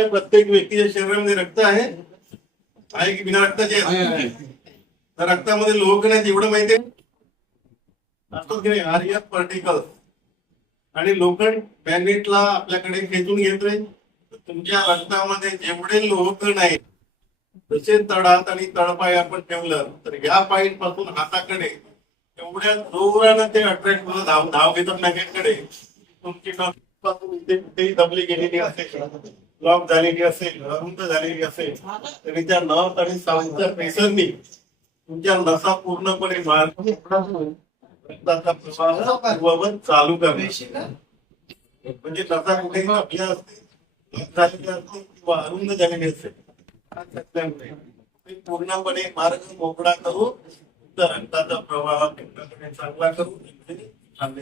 आपल्या प्रत्येक व्यक्तीच्या शरीरामध्ये रक्त आहे. आहे की बिना रक्ताचे? तर रक्तामध्ये लोह कण आहेत एवढं माहिती आहे. आर्य पार्टिकल्स आणि लोखंड मॅग्नेटला आपल्याकडे खेचून घेतोय तुमच्या रक्तामध्ये जेवढे लोह कण आहेत जसे तळात आणि तळपाय आपण ठेवलं तर या पाईटपासून हाताकडे एवढ्या जोरानं ते अट्रॅक्ट होऊन धाव धाव घेतात मॅग्नेटकडे तुमची पासून इथे कुठेही दबली गेलेली असेल ब्लॉक झालेली असेल अरुंद झालेली असेल तरी त्या नस आणि साऊंडच्या पेशंटनी तुमच्या नसा पूर्णपणे मार्ग रक्ताचा प्रवाह पूर्ववत चालू करणे. म्हणजे नसा कुठेही आपल्या असते झालेली असते किंवा अरुंद झालेली असेल पूर्णपणे मार्ग मोकळा करून तुमचा रक्ताचा प्रवाह पूर्णपणे चांगला करून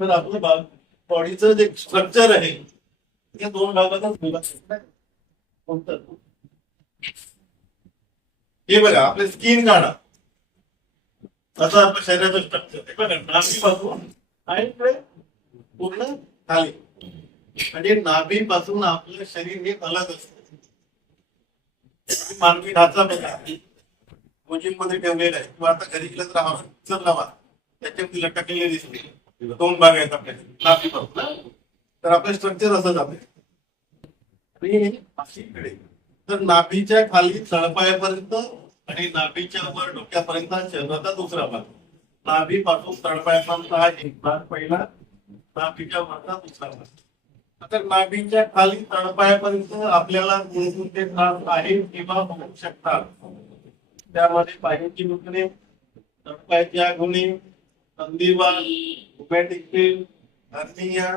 तर आपलं बॉडीचं जे स्ट्रक्चर आहे ते दोन भागातच हे बघा आपले स्किन काढा. असं आपल्या शरीराचं स्ट्रक्चर आहे. बघा नाभीपासून आणि पूर्ण खाली. म्हणजे नाभीपासून आपलं शरीर हे अलग असत. मानवी ढाचा बघा. मध्ये ठेवलेला आहे. किंवा आता घरी गेलं तर हा चल लावा त्याच्यावरती लटकलेले दिसते. दोन भाग आहेत आपल्या नाभीपासून तर आपलं स्ट्रक्चर असं जाते आणि तर नाभीच्या खाली तळपायापर्यंत आणि नाभीच्या वर डोक्यापर्यंत हा शरीराचा दुसरा भाग. नाभीपासून तळपायापर्यंत हा एक भाग पहिला नाभीच्या वरचा दुसरा भाग. तर नाभीच्या खाली तळपायापर्यंत आपल्याला कोणकोणते त्रास आहेत किंवा होऊ शकतात त्यामध्ये पायाची दुखणे तळपायाची आगुणे संधिवात रुमॅटिक पेन हर्निया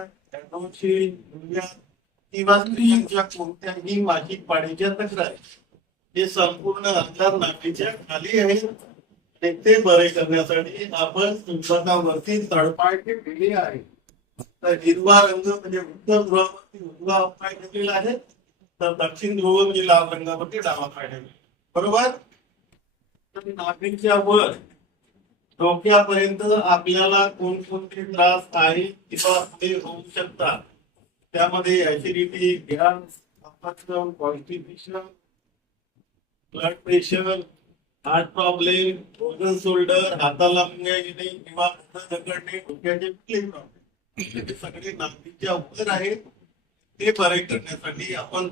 किंवा स्त्रियांच्या कोणत्याही मासिक पाण्याच्या तक्रार हे संपूर्ण आजार नाभीच्या खाली आहे. आणि ते बरे करण्यासाठी आपण पुस्तकावरती तळपाय ठेवलेली आहे. तर हिरवा रंग म्हणजे उत्तर ध्रुवावरती उजवा पाय ठेवलेला आहे. तर दक्षिण ध्रुव म्हणजे लाल रंगावरती डावा पाय ठेवलेला बरोबर? तर वर डोक्यापर्यंत आपल्याला कोणकोणते त्रास आहे किंवा ते होऊ शकतात? त्यामध्ये ऍसिडिटी गॅस अपचन blood pressure heart problem frozen shoulder हाताला येणे किंवा हात डोक्याचे कुठलेही प्रॉब्लेम सगळे नागरिकच्या वर आहेत. ते बरे करण्यासाठी आपण